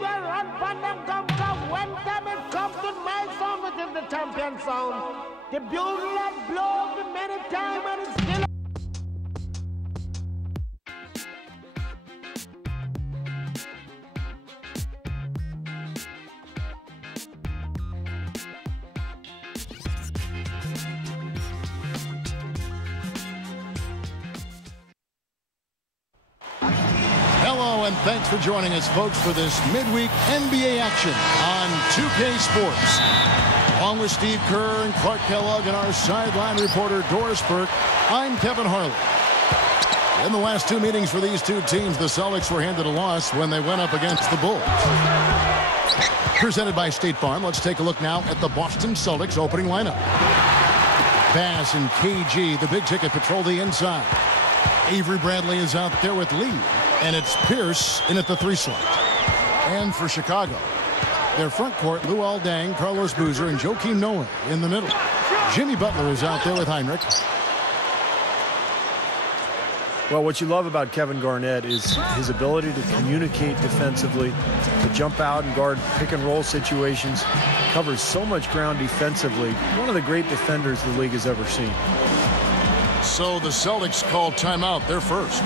they run from them come. When them it comes to my sound, it is the champion sound. The bugle that blows the many times and it's still. Hello, and thanks for joining us, folks, for this midweek NBA action on 2K Sports. Along with Steve Kerr and Clark Kellogg and our sideline reporter, Doris Burke, I'm Kevin Harlan. In the last two meetings for these two teams, the Celtics were handed a loss when they went up against the Bulls. Presented by State Farm, let's take a look now at the Boston Celtics opening lineup. Bass and KG, the big ticket, patrol the inside. Avery Bradley is out there with Lee. And it's Pierce in at the 3 slot. And for Chicago, their front court, Luol Deng, Carlos Boozer, and Joakim Noah in the middle. Jimmy Butler is out there with Heinrich. Well, what you love about Kevin Garnett is his ability to communicate defensively, to jump out and guard pick-and-roll situations, covers so much ground defensively. One of the great defenders the league has ever seen. So the Celtics called timeout, their first.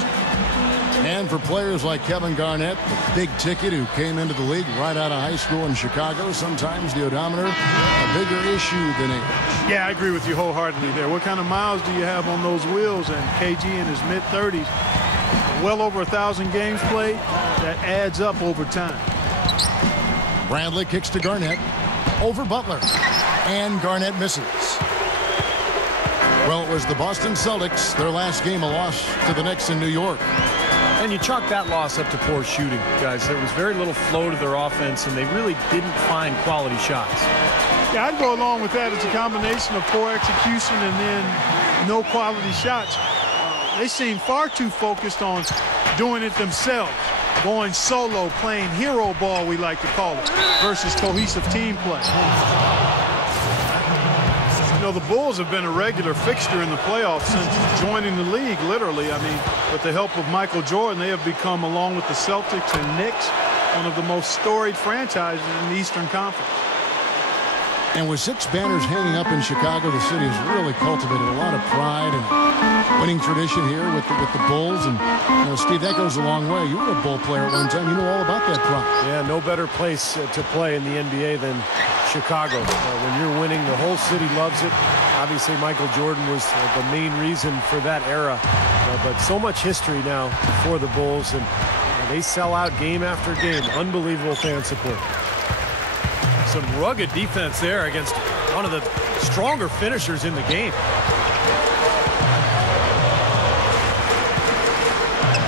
And for players like Kevin Garnett, the big ticket who came into the league right out of high school in Chicago, sometimes the odometer, a bigger issue than age. Yeah, I agree with you wholeheartedly there. What kind of miles do you have on those wheels? And KG in his mid-30s, well over 1,000 games played. That adds up over time. Bradley kicks to Garnett, over Butler, and Garnett misses. Well, it was the Boston Celtics, their last game, a loss to the Knicks in New York. And you chalk that loss up to poor shooting, guys. There was very little flow to their offense, and they really didn't find quality shots. Yeah, I'd go along with that. It's a combination of poor execution and then no quality shots. They seem far too focused on doing it themselves, going solo, playing hero ball, we like to call it, versus cohesive team play. You know, the Bulls have been a regular fixture in the playoffs since joining the league, literally. I mean, with the help of Michael Jordan, they have become, along with the Celtics and Knicks, one of the most storied franchises in the Eastern Conference. And with 6 banners hanging up in Chicago, the city has really cultivated a lot of pride and winning tradition here with the Bulls. And, you know, Steve, that goes a long way. You were a Bull player at one time. You know all about that pride. Yeah, no better place to play in the NBA than Chicago. When you're winning, the whole city loves it. Obviously, Michael Jordan was the main reason for that era. But so much history now for the Bulls, and they sell out game after game. Unbelievable fan support. Some rugged defense there against one of the stronger finishers in the game.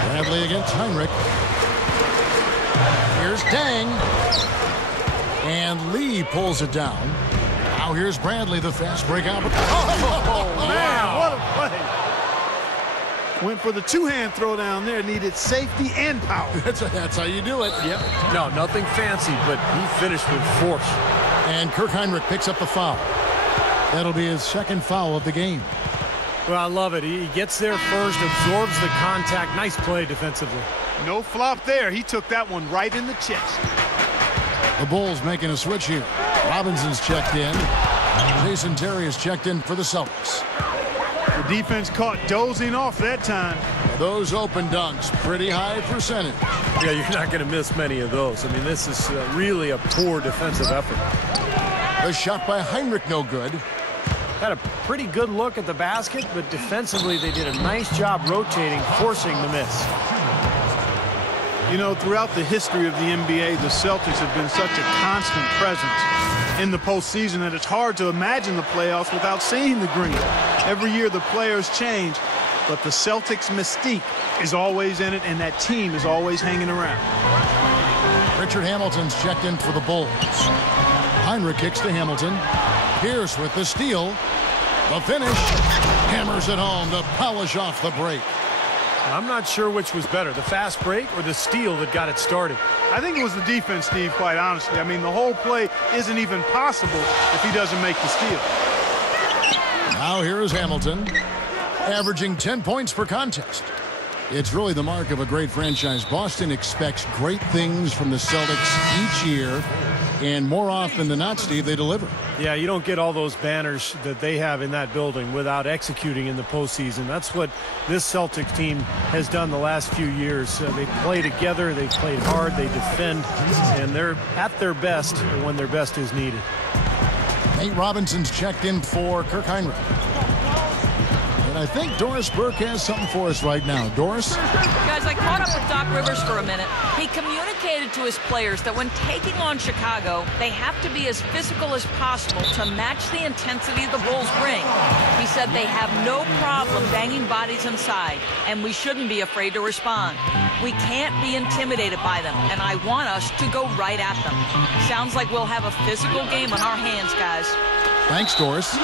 Bradley against Heinrich. Here's Deng. And Lee pulls it down. Now here's Bradley, the fast break out. Oh, man, what a play. Went for the two-hand throw down there, needed safety and power. That's how you do it. Yep. No, nothing fancy, but he finished with force. And Kirk Heinrich picks up the foul. That'll be his second foul of the game. Well, I love it. He gets there first, absorbs the contact. Nice play defensively. No flop there. He took that one right in the chest. The Bulls making a switch here. Robinson's checked in. Jason Terry is checked in for the Celtics. The defense caught dozing off that time. Those open dunks, pretty high percentage. Yeah, you're not going to miss many of those. I mean, this is really a poor defensive effort. The shot by Heinrich, no good. Had a pretty good look at the basket, but defensively they did a nice job rotating, forcing the miss. You know, throughout the history of the NBA, the Celtics have been such a constant presence in the postseason that it's hard to imagine the playoffs without seeing the green. Every year the players change, but the Celtics mystique is always in it, and that team is always hanging around. Richard Hamilton's checked in for the Bulls. Heinrich kicks to Hamilton. Pierce with the steal. The finish. Hammers it home to polish off the break. I'm not sure which was better, the fast break or the steal that got it started. I think it was the defense, Steve, quite honestly. I mean, the whole play isn't even possible if he doesn't make the steal. Now here is Hamilton, averaging 10 points per contest. It's really the mark of a great franchise. Boston expects great things from the Celtics each year, and more often than not, Steve, they deliver. Yeah, you don't get all those banners that they have in that building without executing in the postseason. That's what this Celtics team has done the last few years. They play together, they play hard, they defend, and they're at their best when their best is needed. Nate Robinson's checked in for Kirk Heinrich. And I think Doris Burke has something for us right now. Doris? Guys, I caught up with Doc Rivers for a minute. He communicated to his players that when taking on Chicago, they have to be as physical as possible to match the intensity the Bulls bring. He said they have no problem banging bodies inside, and we shouldn't be afraid to respond. We can't be intimidated by them, and I want us to go right at them. Sounds like we'll have a physical game on our hands, guys. Thanks, Doris.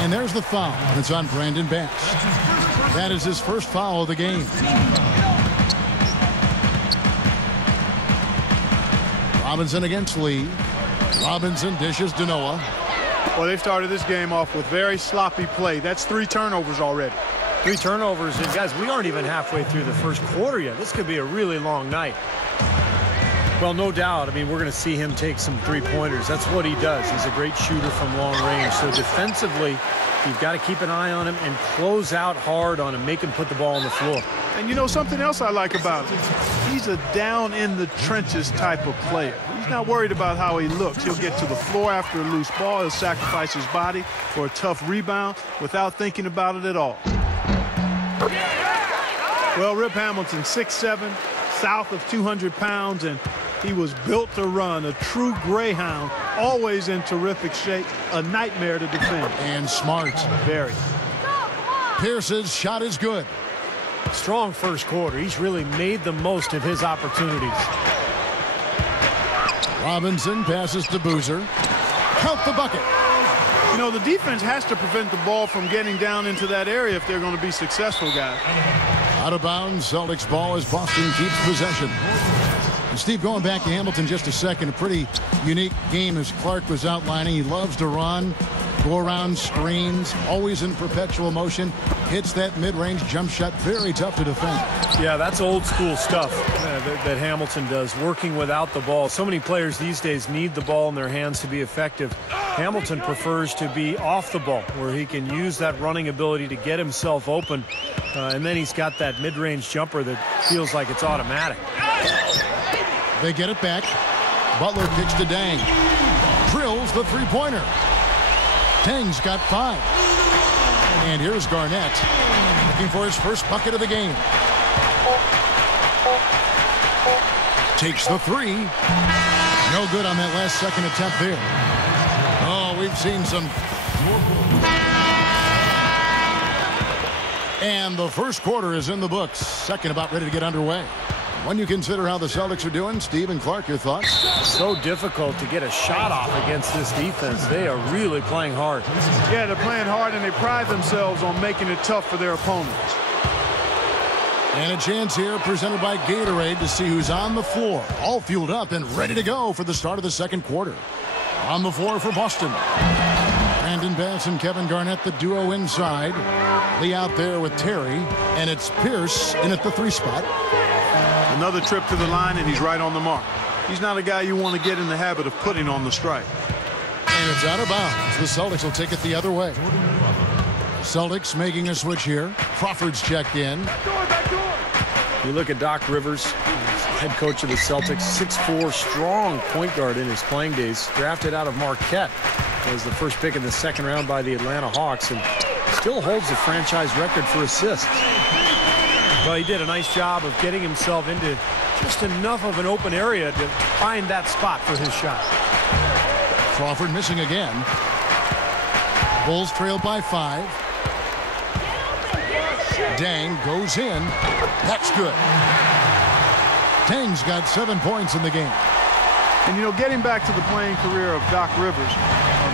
And there's the foul. It's on Brandon Bass. That is his first foul of the game. Robinson against Lee. Robinson dishes to Noah. Well, they've started this game off with very sloppy play. That's 3 turnovers already. 3 turnovers, and guys, we aren't even halfway through the first quarter yet. This could be a really long night. Well, no doubt. I mean, we're going to see him take some 3-pointers. That's what he does. He's a great shooter from long range. So defensively, you've got to keep an eye on him and close out hard on him, make him put the ball on the floor. And you know something else I like about him? He's a down-in-the-trenches type of player. He's not worried about how he looks. He'll get to the floor after a loose ball. He'll sacrifice his body for a tough rebound without thinking about it at all. Well, Rip Hamilton, 6'7", south of 200 pounds, and he was built to run, a true greyhound, always in terrific shape, a nightmare to defend. And smart. Very. Pierce's shot is good. Strong first quarter. He's really made the most of his opportunities. Robinson passes to Boozer. Count the bucket. You know, the defense has to prevent the ball from getting down into that area if they're going to be successful, guys. Out of bounds, Celtics ball as Boston keeps possession. And Steve, going back to Hamilton just a second, a pretty unique game as Clark was outlining. He loves to run, go around screens, always in perpetual motion, hits that mid-range jump shot, very tough to defend. Yeah, that's old school stuff that Hamilton does, working without the ball. So many players these days need the ball in their hands to be effective. Hamilton prefers to be off the ball, where he can use that running ability to get himself open, and then he's got that mid-range jumper that feels like it's automatic. They get it back. Butler kicks to Dang. Drills the three-pointer. Dang's got 5. And here's Garnett looking for his first bucket of the game. Takes the 3. No good on that last second attempt there. Oh, we've seen some more. And the first quarter is in the books. Second about ready to get underway. When you consider how the Celtics are doing, Steve and Clark, your thoughts? So difficult to get a shot off against this defense. They are really playing hard. Yeah, they're playing hard, and they pride themselves on making it tough for their opponents. And a chance here presented by Gatorade to see who's on the floor. All fueled up and ready to go for the start of the second quarter. On the floor for Boston. Brandon Bass and Kevin Garnett, the duo inside. Lee out there with Terry, and it's Pierce in at the 3 spot. Another trip to the line, and he's right on the mark. He's not a guy you want to get in the habit of putting on the strike. And it's out of bounds. The Celtics will take it the other way. Celtics making a switch here. Crawford's checked in. You look at Doc Rivers, head coach of the Celtics, 6'4", strong point guard in his playing days, drafted out of Marquette as the first pick in the second round by the Atlanta Hawks, and still holds the franchise record for assists. Well, he did a nice job of getting himself into just enough of an open area to find that spot for his shot. Crawford missing again. Bulls trail by 5. Dang goes in. That's good. Dang's got 7 points in the game. And, you know, getting back to the playing career of Doc Rivers,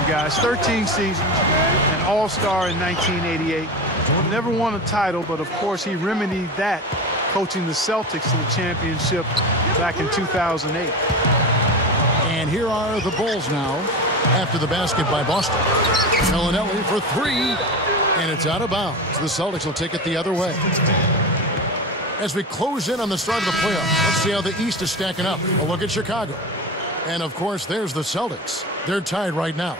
guys, 13 seasons, an all-star in 1988. Never won a title, but, of course, he remedied that coaching the Celtics to the championship back in 2008. And here are the Bulls now after the basket by Boston. Bellinelli for 3, and it's out of bounds. The Celtics will take it the other way. As we close in on the start of the playoffs, let's see how the East is stacking up. A look at Chicago. And, of course, there's the Celtics. They're tied right now.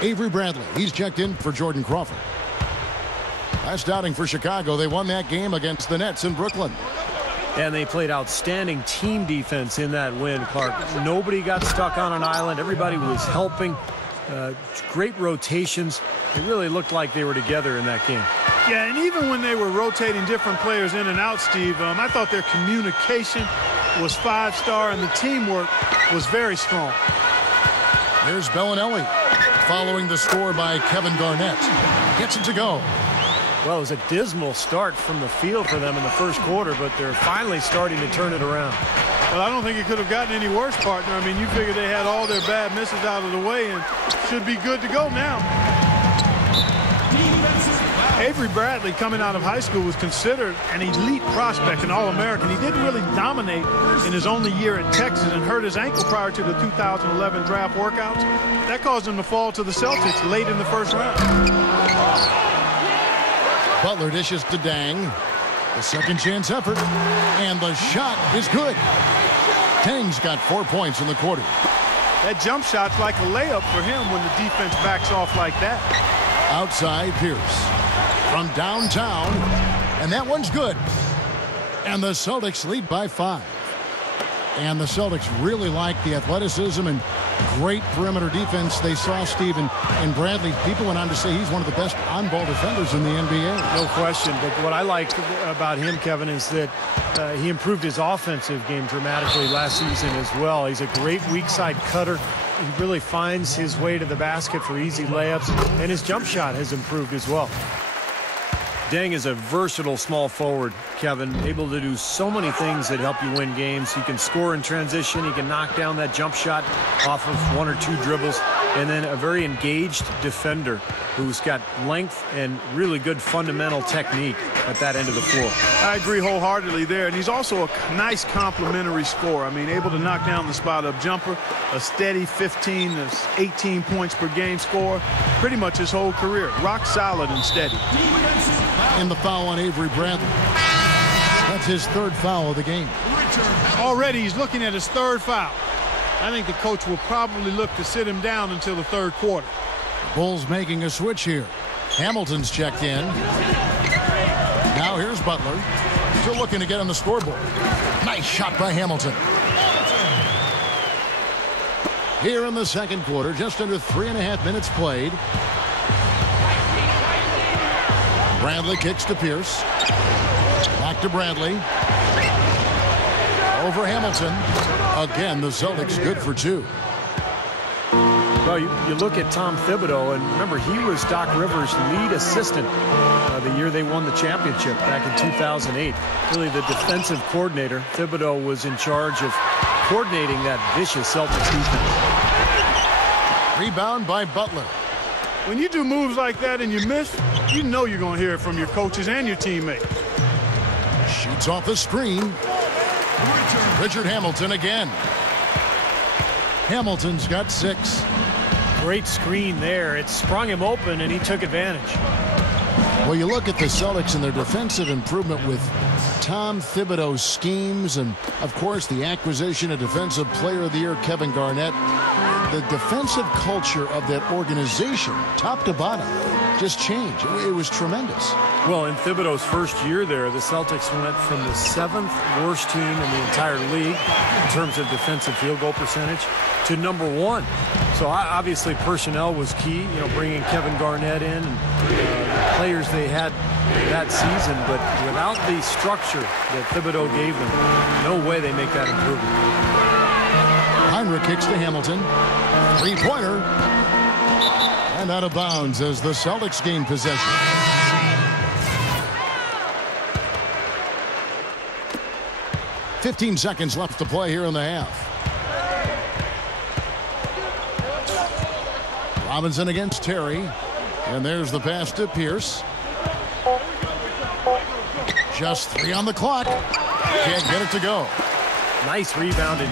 Avery Bradley, he's checked in for Jordan Crawford. Last outing for Chicago, they won that game against the Nets in Brooklyn. And they played outstanding team defense in that win, Clark. Nobody got stuck on an island. Everybody was helping. Great rotations. It really looked like they were together in that game. Yeah, and even when they were rotating different players in and out, Steve, I thought their communication was 5-star and the teamwork was very strong. Here's Bellinelli following the score by Kevin Garnett. Gets it to go. Well, it was a dismal start from the field for them in the first quarter, but they're finally starting to turn it around. Well, I don't think it could have gotten any worse, partner. I mean, you figure they had all their bad misses out of the way and should be good to go now. Avery Bradley, coming out of high school, was considered an elite prospect, an All-American. He didn't really dominate in his only year at Texas and hurt his ankle prior to the 2011 draft workouts. That caused him to fall to the Celtics late in the first round. Butler dishes to Dang. The second chance effort. And the shot is good. Dang's got 4 points in the quarter. That jump shot's like a layup for him when the defense backs off like that. Outside Pierce. From downtown. And that one's good. And the Celtics lead by 5. And the Celtics really like the athleticism and great perimeter defense they saw, Steve, and Bradley. People went on to say he's one of the best on-ball defenders in the NBA. No question, but what I like about him, Kevin, is that he improved his offensive game dramatically last season as well. He's a great weak side cutter. He really finds his way to the basket for easy layups, and his jump shot has improved as well. Dang is a versatile small forward, Kevin, able to do so many things that help you win games. He can score in transition. He can knock down that jump shot off of 1 or 2 dribbles. And then a very engaged defender who's got length and really good fundamental technique at that end of the floor. I agree wholeheartedly there. And he's also a nice complementary scorer. I mean, able to knock down the spot-up jumper, a steady 15 to 18 points per game score, pretty much his whole career. Rock solid and steady. And the foul on Avery Bradley. That's his 3rd foul of the game. Already he's looking at his 3rd foul. I think the coach will probably look to sit him down until the 3rd quarter. Bulls making a switch here. Hamilton's checked in. Now here's Butler. Still looking to get on the scoreboard. Nice shot by Hamilton. Here in the second quarter, just under 3.5 minutes played. Bradley kicks to Pierce. Back to Bradley. Over Hamilton. Again, the Celtics good for 2. Well, you look at Tom Thibodeau, and remember, he was Doc Rivers' lead assistant the year they won the championship back in 2008. Really the defensive coordinator. Thibodeau was in charge of coordinating that vicious Celtics defense. Rebound by Butler. When you do moves like that and you miss, you know you're going to hear it from your coaches and your teammates. Shoots off the screen. Richard Hamilton again. Hamilton's got 6. Great screen there. It sprung him open, and he took advantage. Well, you look at the Celtics and their defensive improvement with Tom Thibodeau's schemes and, of course, the acquisition of Defensive Player of the Year Kevin Garnett. The defensive culture of that organization, top to bottom, just changed. It was tremendous. Well, in Thibodeau's first year there, the Celtics went from the 7th worst team in the entire league in terms of defensive field goal percentage to number 1. So obviously personnel was key, you know, bringing Kevin Garnett in and players they had that season. But without the structure that Thibodeau gave them, no way they make that improvement. Heinrich kicks to Hamilton. 3-pointer. And out of bounds as the Celtics gain possession. "15 seconds left to play here in the half. Robinson against Terry. And there's the pass to Pierce. Just 3 on the clock. Can't get it to go. Nice rebound in